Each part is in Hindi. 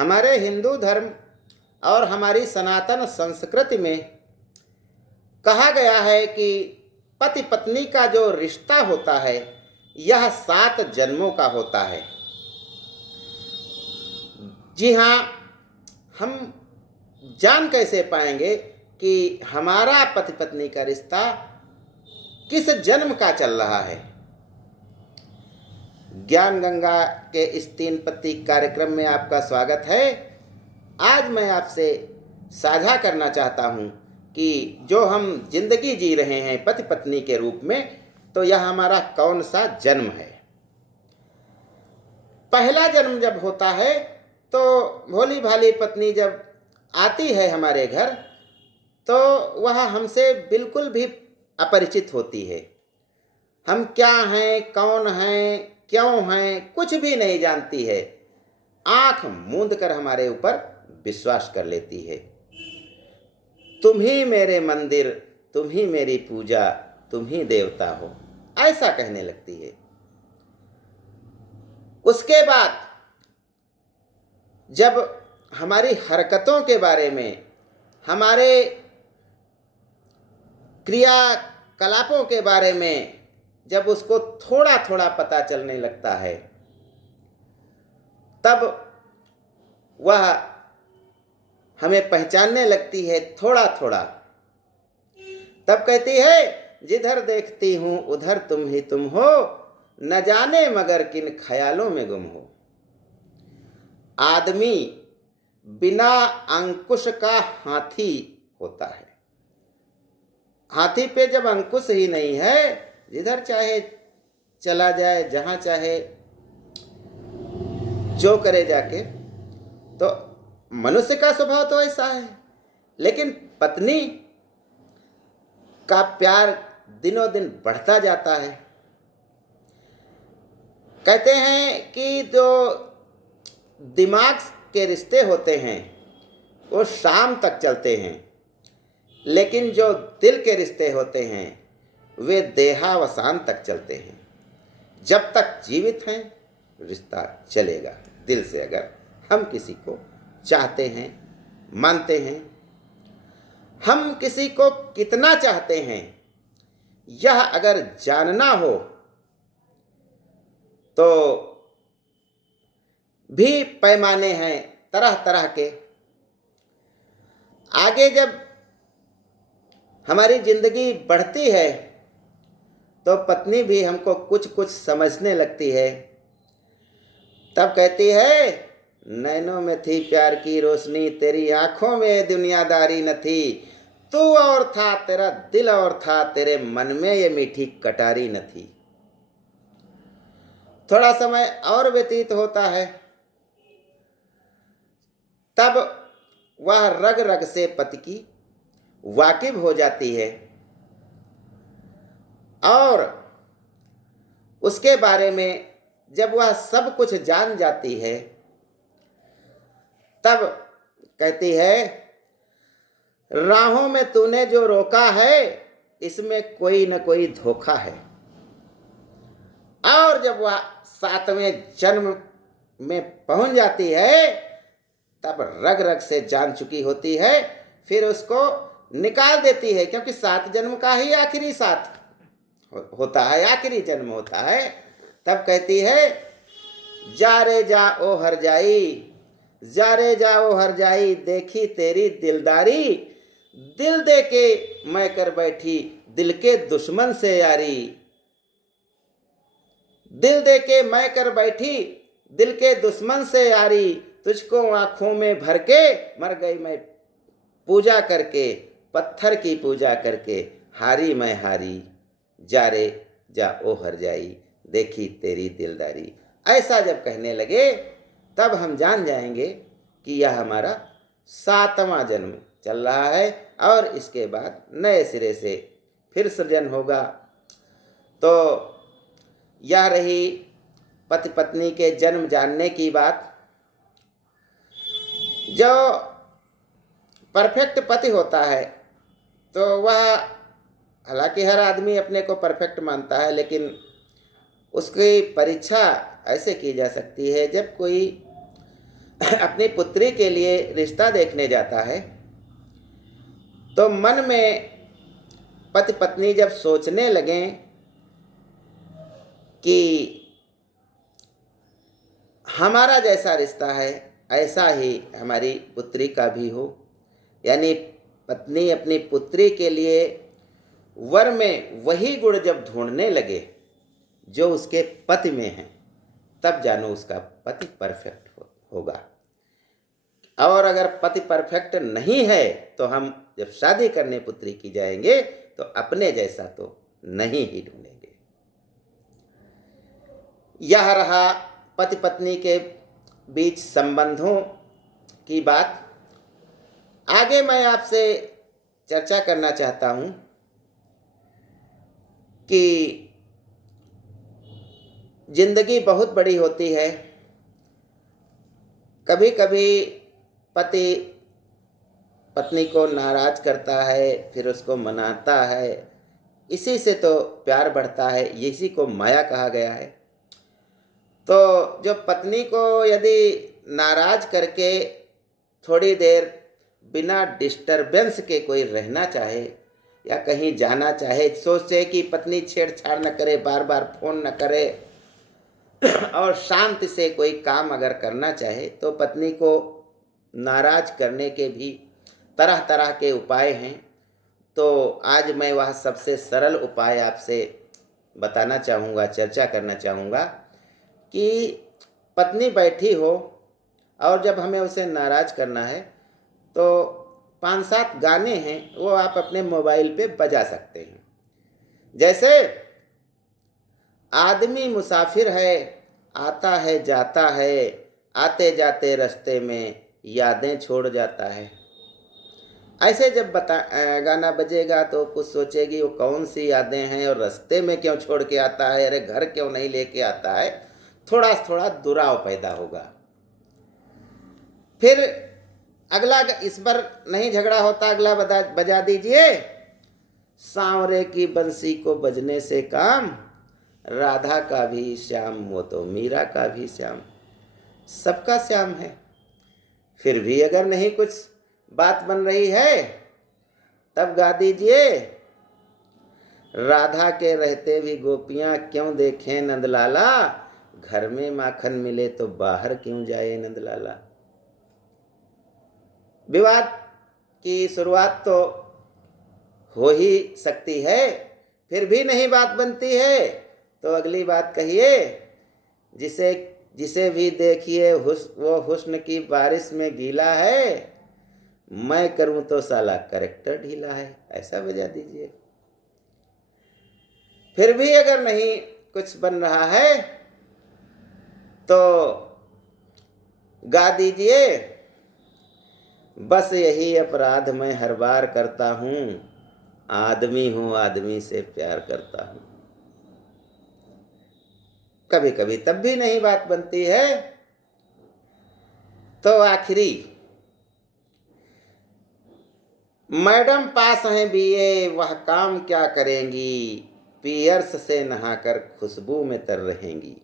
हमारे हिंदू धर्म और हमारी सनातन संस्कृति में कहा गया है कि पति पत्नी का जो रिश्ता होता है यह 7 जन्मों का होता है। जी हाँ, हम जान कैसे पाएंगे कि हमारा पति पत्नी का रिश्ता किस जन्म का चल रहा है? ज्ञान गंगा के इस 3 पत्ती कार्यक्रम में आपका स्वागत है। आज मैं आपसे साझा करना चाहता हूँ कि जो हम जिंदगी जी रहे हैं पति पत्नी के रूप में, तो यह हमारा कौन सा जन्म है। पहला जन्म जब होता है तो भोली भाली पत्नी जब आती है हमारे घर, तो वह हमसे बिल्कुल भी अपरिचित होती है। हम क्या हैं, कौन हैं, क्यों हैं, कुछ भी नहीं जानती है। आंख मूंद कर हमारे ऊपर विश्वास कर लेती है। तुम ही मेरे मंदिर, तुम ही मेरी पूजा, तुम ही देवता हो, ऐसा कहने लगती है। उसके बाद जब हमारी हरकतों के बारे में, हमारे क्रियाकलापों के बारे में जब उसको थोड़ा थोड़ा पता चलने लगता है, तब वह हमें पहचानने लगती है थोड़ा थोड़ा। तब कहती है, जिधर देखती हूँ उधर तुम ही तुम हो, न जाने मगर किन ख्यालों में गुम हो। आदमी बिना अंकुश का हाथी होता है। हाथी पे जब अंकुश ही नहीं है, जिधर चाहे चला जाए, जहाँ चाहे जो करे जाके, तो मनुष्य का स्वभाव तो ऐसा है। लेकिन पत्नी का प्यार दिनों दिन बढ़ता जाता है। कहते हैं कि जो दिमाग के रिश्ते होते हैं वो शाम तक चलते हैं, लेकिन जो दिल के रिश्ते होते हैं वे देहावसान तक चलते हैं। जब तक जीवित हैं रिश्ता चलेगा। दिल से अगर हम किसी को चाहते हैं, मानते हैं, हम किसी को कितना चाहते हैं यह अगर जानना हो तो भी पैमाने हैं तरह तरह के। आगे जब हमारी जिंदगी बढ़ती है तो पत्नी भी हमको कुछ कुछ समझने लगती है। तब कहती है, नैनों में थी प्यार की रोशनी, तेरी आंखों में दुनियादारी न थी। तू और था, तेरा दिल और था, तेरे मन में ये मीठी कटारी न थी। थोड़ा समय और व्यतीत होता है, तब वह रग रग से पति की वाकिफ हो जाती है और उसके बारे में जब वह सब कुछ जान जाती है, तब कहती है, राहों में तूने जो रोका है इसमें कोई न कोई धोखा है। और जब वह 7वें जन्म में पहुंच जाती है, तब रग रग से जान चुकी होती है। फिर उसको निकाल देती है, क्योंकि 7 जन्म का ही आखिरी 7 होता है, आखिरी जन्म होता है। तब कहती है, जा रे जा ओ हर जाई, जा रे जा ओ हर जाई, देखी तेरी दिलदारी, दिल दे के मैं कर बैठी दिल के दुश्मन से यारी। दिल दे के मैं कर बैठी दिल के दुश्मन से यारी, तुझको आंखों में भर के मर गई मैं पूजा करके, पत्थर की पूजा करके हारी मैं हारी, जा रे जा ओ हर जाई, देखी तेरी दिलदारी। ऐसा जब कहने लगे तब हम जान जाएंगे कि यह हमारा 7वां जन्म चल रहा है और इसके बाद नए सिरे से फिर सृजन होगा। तो यह रही पति पत्नी के जन्म जानने की बात। जो परफेक्ट पति होता है तो वह, हालांकि हर आदमी अपने को परफेक्ट मानता है, लेकिन उसकी परीक्षा ऐसे की जा सकती है जब कोई अपनी पुत्री के लिए रिश्ता देखने जाता है, तो मन में पति पत्नी जब सोचने लगें कि हमारा जैसा रिश्ता है ऐसा ही हमारी पुत्री का भी हो, यानी पत्नी अपनी पुत्री के लिए वर में वही गुण जब ढूंढने लगे जो उसके पति में है, तब जानो उसका पति परफेक्ट होगा। और अगर पति परफेक्ट नहीं है तो हम जब शादी करने पुत्री की जाएंगे तो अपने जैसा तो नहीं ही ढूंढेंगे। यह रहा पति पत्नी के बीच संबंधों की बात। आगे मैं आपसे चर्चा करना चाहता हूं कि जिंदगी बहुत बड़ी होती है। कभी कभी पति पत्नी को नाराज करता है, फिर उसको मनाता है, इसी से तो प्यार बढ़ता है, इसी को माया कहा गया है। तो जो पत्नी को यदि नाराज करके थोड़ी देर बिना डिस्टरबेंस के कोई रहना चाहे या कहीं जाना चाहे, सोचे कि पत्नी छेड़छाड़ न करे, बार बार फोन न करे और शांति से कोई काम अगर करना चाहे, तो पत्नी को नाराज करने के भी तरह तरह के उपाय हैं। तो आज मैं वह सबसे सरल उपाय आपसे बताना चाहूँगा, चर्चा करना चाहूँगा कि पत्नी बैठी हो और जब हमें उसे नाराज करना है तो 5-7 गाने हैं, वो आप अपने मोबाइल पे बजा सकते हैं। जैसे आदमी मुसाफिर है, आता है जाता है, आते जाते रास्ते में यादें छोड़ जाता है। ऐसे जब गाना बजेगा तो कुछ सोचेगी वो कौन सी यादें हैं और रास्ते में क्यों छोड़ के आता है, अरे घर क्यों नहीं लेके आता है। थोड़ा थोड़ा दुराव पैदा होगा। फिर अगला, इस पर नहीं झगड़ा होता, अगला बजा दीजिए, सांवरे की बंसी को बजने से काम, राधा का भी श्याम वो तो मीरा का भी श्याम, सबका श्याम है। फिर भी अगर नहीं कुछ बात बन रही है तब गा दीजिए, राधा के रहते भी गोपियां क्यों देखें नंदलाला, घर में माखन मिले तो बाहर क्यों जाए नंदलाला। विवाद की शुरुआत तो हो ही सकती है, फिर भी नहीं बात बनती है तो अगली बात कहिए, जिसे भी देखिए वो हुस्न की बारिश में गीला है, मैं करूं तो साला करेक्टर ढीला है, ऐसा बजा दीजिए। फिर भी अगर नहीं कुछ बन रहा है तो गा दीजिए, बस यही अपराध मैं हर बार करता हूं, आदमी हूं आदमी से प्यार करता हूं। कभी कभी तब भी नहीं बात बनती है तो आखिरी, मैडम पास हैं बीए, वह काम क्या करेंगी, पियर्स से नहाकर खुशबू में तर रहेंगी।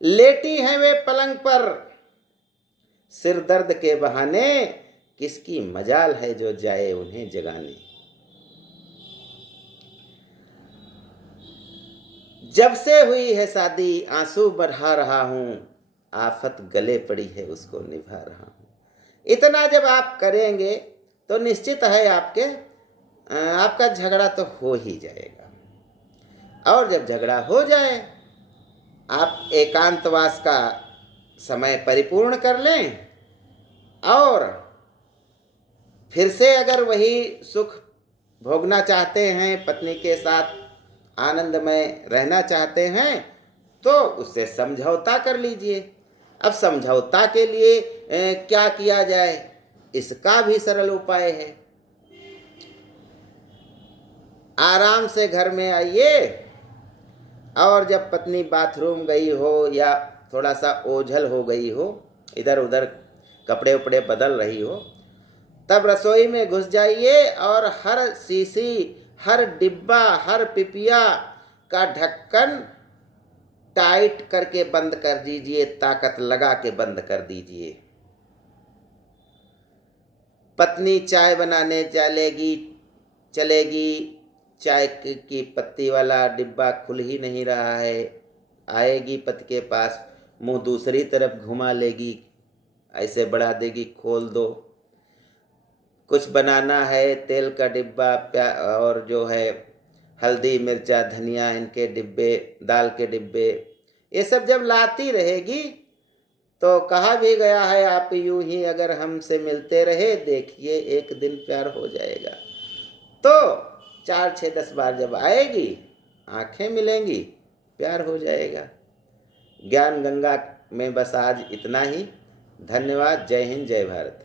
लेटी हैं वे पलंग पर सिर दर्द के बहाने, किसकी मजाल है जो जाए उन्हें जगाने। जब से हुई है शादी आंसू बढ़ा रहा हूं, आफत गले पड़ी है उसको निभा रहा हूं। इतना जब आप करेंगे तो निश्चित है आपका झगड़ा तो हो ही जाएगा। और जब झगड़ा हो जाए, आप एकांतवास का समय परिपूर्ण कर लें और फिर से अगर वही सुख भोगना चाहते हैं, पत्नी के साथ आनंद में रहना चाहते हैं, तो उससे समझौता कर लीजिए। अब समझौता के लिए क्या किया जाए, इसका भी सरल उपाय है। आराम से घर में आइए और जब पत्नी बाथरूम गई हो या थोड़ा सा ओझल हो गई हो, इधर उधर कपड़े उपड़े बदल रही हो, तब रसोई में घुस जाइए और हर शीशी, हर डिब्बा, हर पिपिया का ढक्कन टाइट करके बंद कर दीजिए, ताकत लगा के बंद कर दीजिए। पत्नी चाय बनाने चलेगी, चाय की पत्ती वाला डिब्बा खुल ही नहीं रहा है। आएगी पति के पास, मुंह दूसरी तरफ घुमा लेगी, ऐसे बढ़ा देगी, खोल दो। कुछ बनाना है, तेल का डिब्बा और जो है हल्दी मिर्चा धनिया इनके डिब्बे, दाल के डिब्बे, ये सब जब लाती रहेगी तो कहा भी गया है, आप यूं ही अगर हमसे मिलते रहे, देखिए एक दिन प्यार हो जाएगा। तो 4 6 10 बार जब आएगी, आंखें मिलेंगी, प्यार हो जाएगा। ज्ञान गंगा में बस आज इतना ही। धन्यवाद। जय हिंद, जय भारत।